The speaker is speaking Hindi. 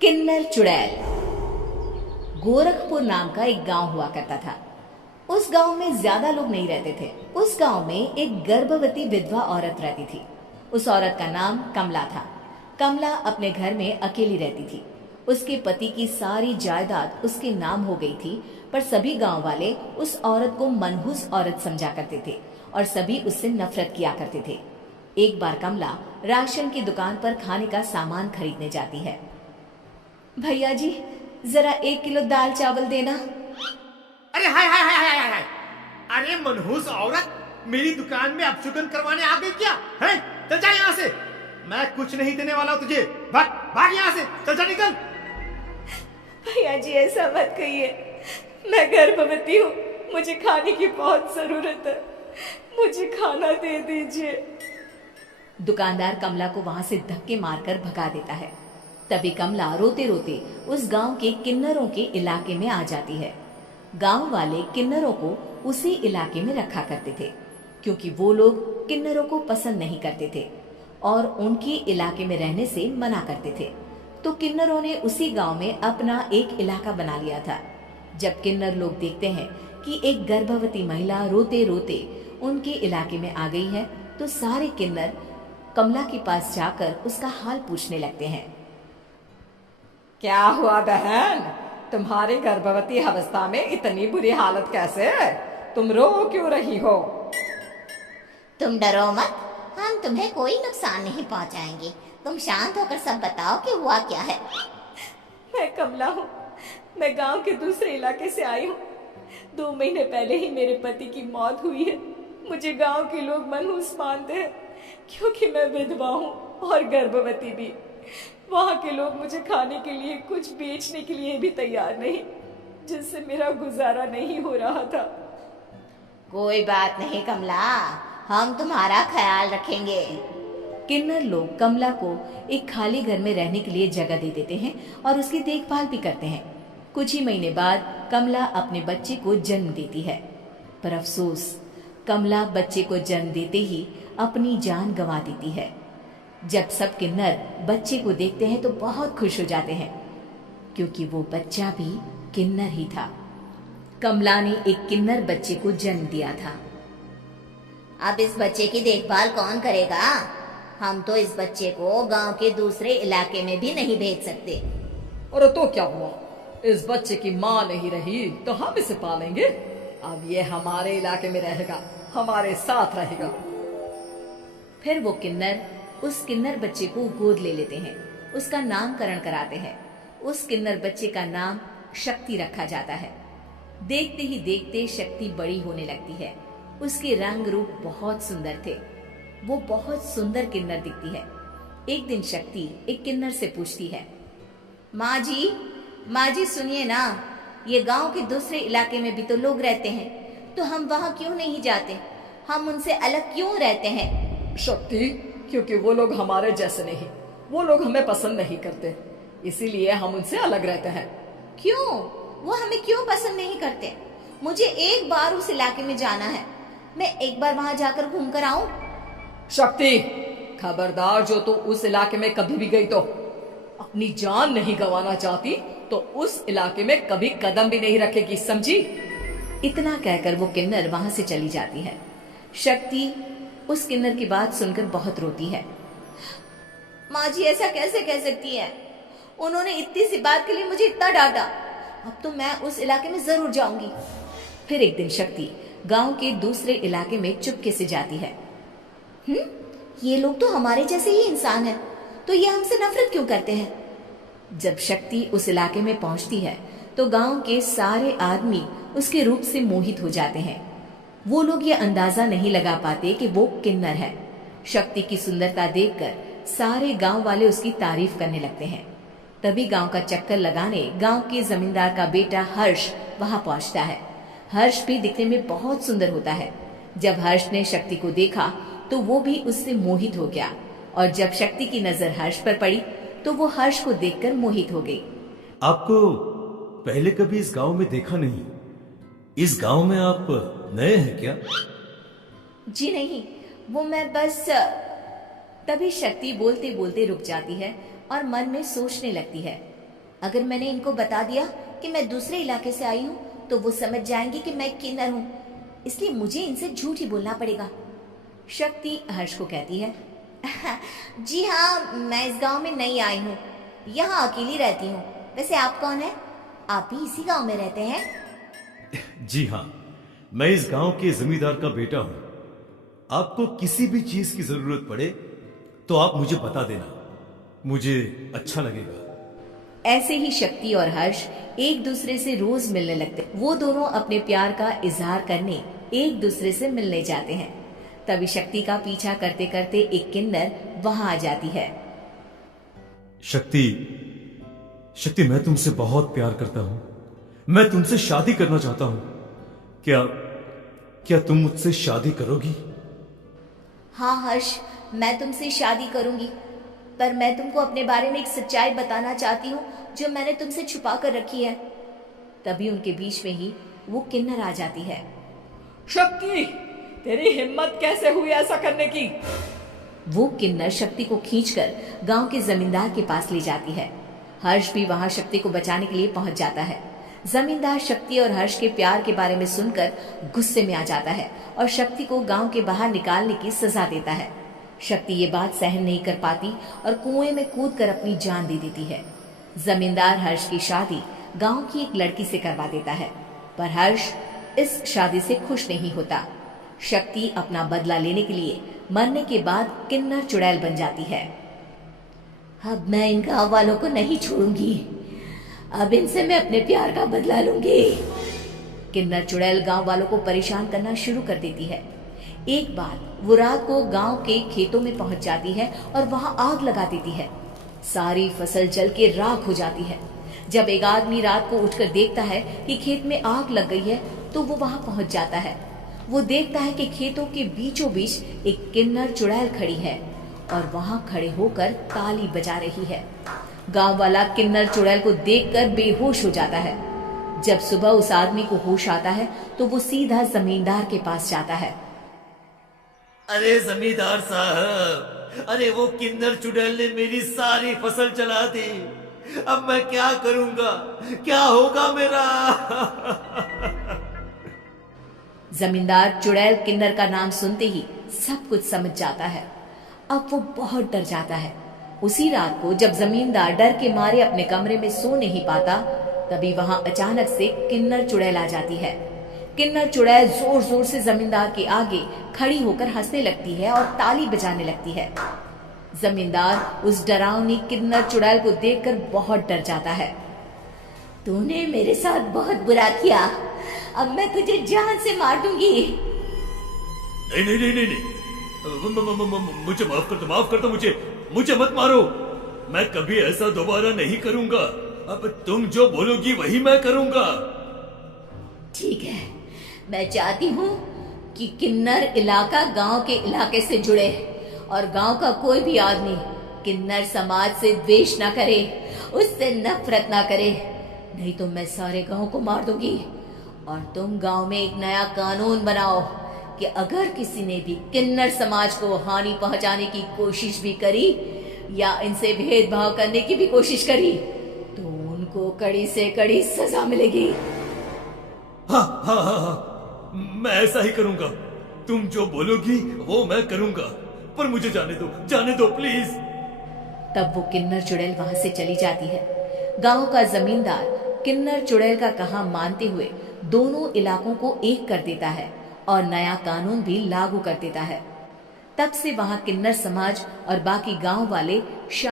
किन्नर चुड़ैल। गोरखपुर नाम का एक गांव हुआ करता था। उस गांव में ज्यादा लोग नहीं रहते थे। उस गांव में एक गर्भवती विधवा औरत रहती थी। उस औरत का नाम कमला था। कमला अपने घर में अकेली रहती थी। उसके पति की सारी जायदाद उसके नाम हो गई थी, पर सभी गांव वाले उस औरत को मनहूस औरत समझा करते थे और सभी उससे नफरत किया करते थे। एक बार कमला राशन की दुकान पर खाने का सामान खरीदने जाती है। भैया जी, जरा 1 किलो दाल चावल देना। अरे हाय हाय हाय हाय हाय! अरे मनहूस औरत, मेरी दुकान में अपशगुन करवाने आ गई क्या? हैं? चल जा यहाँ से। मैं कुछ नहीं देने वाला हूँ तुझे। भाग भाग यहाँ से, चल जा निकल। भैया जी, ऐसा मत कहिए। मैं गर्भवती हूँ, मुझे खाने की बहुत जरूरत है। मुझे खाना दे दीजिए। दुकानदार कमला को वहां से धक्के मारकर भगा देता है। तभी कमला रोते रोते उस गांव के किन्नरों के इलाके में आ जाती है। गांव वाले किन्नरों को उसी इलाके में रखा करते थे, क्योंकि वो लोग किन्नरों को पसंद नहीं करते थे और उनके इलाके में रहने से मना करते थे। तो किन्नरों ने उसी गांव में अपना एक इलाका बना लिया था। जब किन्नर लोग देखते हैं कि एक गर्भवती महिला रोते रोते उनके इलाके में आ गई है, तो सारे किन्नर कमला के पास जाकर उसका हाल पूछने लगते हैं। क्या हुआ बहन, तुम्हारी गर्भवती अवस्था में इतनी बुरी हालत कैसे? तुम रो क्यों रही हो? तुम डरो मत, हम तुम्हें कोई नुकसान नहीं पहुंचाएंगे। तुम शांत होकर सब बताओ कि हुआ क्या है। मैं कमला हूँ। मैं गांव के दूसरे इलाके से आई हूँ। 2 महीने पहले ही मेरे पति की मौत हुई है। मुझे गांव के लोग मनहूस मानते हैं, क्योंकि मैं विधवा हूँ और गर्भवती भी। वहाँ के लोग मुझे खाने के लिए कुछ बेचने के लिए भी तैयार नहीं, जिससे मेरा गुजारा नहीं हो रहा था। कोई बात नहीं कमला, हम तुम्हारा ख्याल रखेंगे। किन्नर लोग कमला को एक खाली घर में रहने के लिए जगह दे देते हैं और उसकी देखभाल भी करते हैं। कुछ ही महीने बाद कमला अपने बच्चे को जन्म देती है, पर अफसोस, कमला बच्चे को जन्म देते ही अपनी जान गंवा देती है। जब सब किन्नर बच्चे को देखते हैं तो बहुत खुश हो जाते हैं, क्योंकि वो बच्चा भी किन्नर ही था। कमला ने एक किन्नर बच्चे को जन्म दिया था। अब इस बच्चे की देखभाल कौन करेगा? हम तो इस बच्चे को गांव के दूसरे इलाके में भी नहीं भेज सकते। और तो क्या हुआ, इस बच्चे की माँ नहीं रही तो हम इसे पालेंगे। अब ये हमारे इलाके में रहेगा, हमारे साथ रहेगा। फिर वो किन्नर उस किन्नर बच्चे को गोद ले लेते हैं, उसका नामकरण कराते हैं। उस किन्नर बच्चे का नाम शक्ति रखा जाता है। देखते ही देखते शक्ति बड़ी होने लगती है। उसके रंग रूप बहुत सुंदर थे। वो बहुत सुंदर किन्नर दिखती है। एक दिन शक्ति एक किन्नर से पूछती है, माँ जी सुनिए ना, ये गांव के दूसरे इलाके में भी तो लोग रहते हैं, तो हम वहाँ क्यों नहीं जाते? हम उनसे अलग क्यों रहते हैं? शक्ति, क्योंकि वो लोग हमारे जैसे नहीं, वो लोग हमें पसंद नहीं करते, इसीलिए हम उनसे अलग रहते हैं। क्यों? वो हमें क्यों पसंद नहीं करते? मुझे एक बार उस इलाके में जाना है। मैं एक बार वहां जाकर घूम कर आऊं। शक्ति, खबरदार, जो तू उस इलाके में कभी भी गई तो अपनी जान नहीं गंवाना चाहती तो उस इलाके में कभी कदम भी नहीं रखेगी, समझी? इतना कहकर वो किन्नर वहां से चली जाती है। शक्ति उस किन्नर की बात सुनकर बहुत रोती है। माँ जी, ऐसा कैसे कह सकती है? उन्होंने इतनी सी बात के लिए मुझे इतना डांटा। अब तो मैं उस इलाके में जरूर जाऊंगी। फिर एक दिन शक्ति गांव के दूसरे इलाके में चुपके से जाती है। ये लोग तो हमारे जैसे ही इंसान हैं, तो ये हमसे नफरत क्यों करते हैं? जब शक्ति उस इलाके में पहुंचती है तो गांव के सारे आदमी उसके रूप से मोहित हो जाते हैं। वो लोग ये अंदाजा नहीं लगा पाते कि वो किन्नर है। शक्ति की सुंदरता देखकर सारे गांव वाले उसकी तारीफ करने लगते हैं। तभी गांव का चक्कर लगाने गांव के जमींदार का बेटा हर्ष वहां पहुंचता है। हर्ष भी दिखने में बहुत सुंदर होता है। जब हर्ष ने शक्ति को देखा तो वो भी उससे मोहित हो गया, और जब शक्ति की नजर हर्ष पर पड़ी तो वो हर्ष को देखकर मोहित हो गई। आपको पहले कभी इस गांव में देखा नहीं। इस गांव में आप नए हैं क्या? जी नहीं, वो मैं बस। तभी शक्ति बोलते बोलते रुक जाती है और मन में सोचने लगती है। अगर मैंने इनको बता दिया कि मैं दूसरे इलाके से आई हूँ तो वो समझ जाएंगे कि मैं किन्नर हूँ, इसलिए मुझे इनसे झूठ ही बोलना पड़ेगा। शक्ति हर्ष को कहती है, जी हाँ, मैं इस गांव में नई आई हूँ, यहाँ अकेली रहती हूँ। वैसे आप कौन है? आप भी इसी गांव में रहते हैं? जी हाँ, मैं इस गांव के जमींदार का बेटा हूं। आपको किसी भी चीज की जरूरत पड़े तो आप मुझे बता देना, मुझे अच्छा लगेगा। ऐसे ही शक्ति और हर्ष एक दूसरे से रोज मिलने लगते। वो दोनों अपने प्यार का इजहार करने एक दूसरे से मिलने जाते हैं। तभी शक्ति का पीछा करते करते एक किन्नर वहां आ जाती है। शक्ति, शक्ति, मैं तुमसे बहुत प्यार करता हूं। मैं तुमसे शादी करना चाहता हूं। क्या तुम मुझसे शादी करोगी? हाँ हर्ष, मैं तुमसे शादी करूंगी, पर मैं तुमको अपने बारे में एक सच्चाई बताना चाहती हूँ जो मैंने तुमसे छुपा कर रखी है। तभी उनके बीच में ही वो किन्नर आ जाती है। शक्ति, तेरी हिम्मत कैसे हुई ऐसा करने की? वो किन्नर शक्ति को खींचकर गांव के जमींदार के पास ले जाती है। हर्ष भी वहां शक्ति को बचाने के लिए पहुंच जाता है। जमींदार शक्ति और हर्ष के प्यार के बारे में सुनकर गुस्से में आ जाता है और शक्ति को गांव के बाहर निकालने की सजा देता है। शक्ति ये बात सहन नहीं कर पाती और कुएं में कूदकर अपनी जान दे देती है। जमींदार हर्ष की शादी गांव की एक लड़की से करवा देता है, पर हर्ष इस शादी से खुश नहीं होता। शक्ति अपना बदला लेने के लिए मरने के बाद किन्नर चुड़ैल बन जाती है। अब मैं इन गांव वालों को नहीं छोड़ूंगी, अब इनसे मैं अपने प्यार का बदला लूंगी। किन्नर चुड़ैल गांव वालों को परेशान करना शुरू कर देती है। एक बार वो रात को गांव के खेतों में पहुंच जाती है और वहां आग लगा देती है। सारी फसल जल के राख हो जाती है। जब एक आदमी रात को उठकर देखता है कि खेत में आग लग गई है तो वो वहां पहुंच जाता है। वो देखता है कि खेतों के बीचों बीच एक किन्नर चुड़ैल खड़ी है और वहां खड़े होकर ताली बजा रही है। गांव वाला किन्नर चुड़ैल को देखकर बेहोश हो जाता है। जब सुबह उस आदमी को होश आता है तो वो सीधा जमींदार के पास जाता है। अरे जमींदार साहब, अरे वो किन्नर चुड़ैल ने मेरी सारी फसल जला दी। अब मैं क्या करूंगा? क्या होगा मेरा? जमींदार चुड़ैल किन्नर का नाम सुनते ही सब कुछ समझ जाता है। अब वो बहुत डर जाता है। उसी रात को जब जमींदार डर के मारे अपने कमरे में सो नहीं पाता, तभी वहां अचानक से किन्नर चुड़ैल आ जाती है। किन्नर चुड़ैल जोर जोर से जमींदार के आगे खड़ी होकर हंसने लगती है और ताली बजाने लगती है। जमींदार उस डरावनी किन्नर चुड़ैल को देखकर बहुत डर जाता है। तूने मेरे साथ बहुत बुरा किया, अब मैं तुझे जान से मार दूंगी। नहीं नहीं नहीं नहीं, नहीं। मुझे माफ कर दो, मुझे मत मारो। मैं कभी ऐसा दोबारा नहीं करूंगा। अब तुम जो बोलोगी वही मैं करूंगा। ठीक है, मैं चाहती हूँ कि किन्नर इलाका गांव के इलाके से जुड़े और गांव का कोई भी आदमी किन्नर समाज से द्वेष ना करे, उससे नफरत ना करे, नहीं तो मैं सारे गांव को मार दूंगी। और तुम गांव में एक नया कानून बनाओ कि अगर किसी ने भी किन्नर समाज को हानि पहुंचाने की कोशिश भी करी या इनसे भेदभाव करने की भी कोशिश करी तो उनको कड़ी से कड़ी सजा मिलेगी। हाँ हाँ हाँ हाँ, मैं ऐसा ही करूंगा। तुम जो बोलोगी वो मैं करूंगा, पर मुझे जाने दो प्लीज। तब वो किन्नर चुड़ैल वहां से चली जाती है। गांव का जमींदार किन्नर चुड़ैल का कहा मानते हुए दोनों इलाकों को एक कर देता है और नया कानून भी लागू कर देता है। तब से वहां किन्नर समाज और बाकी गांव वाले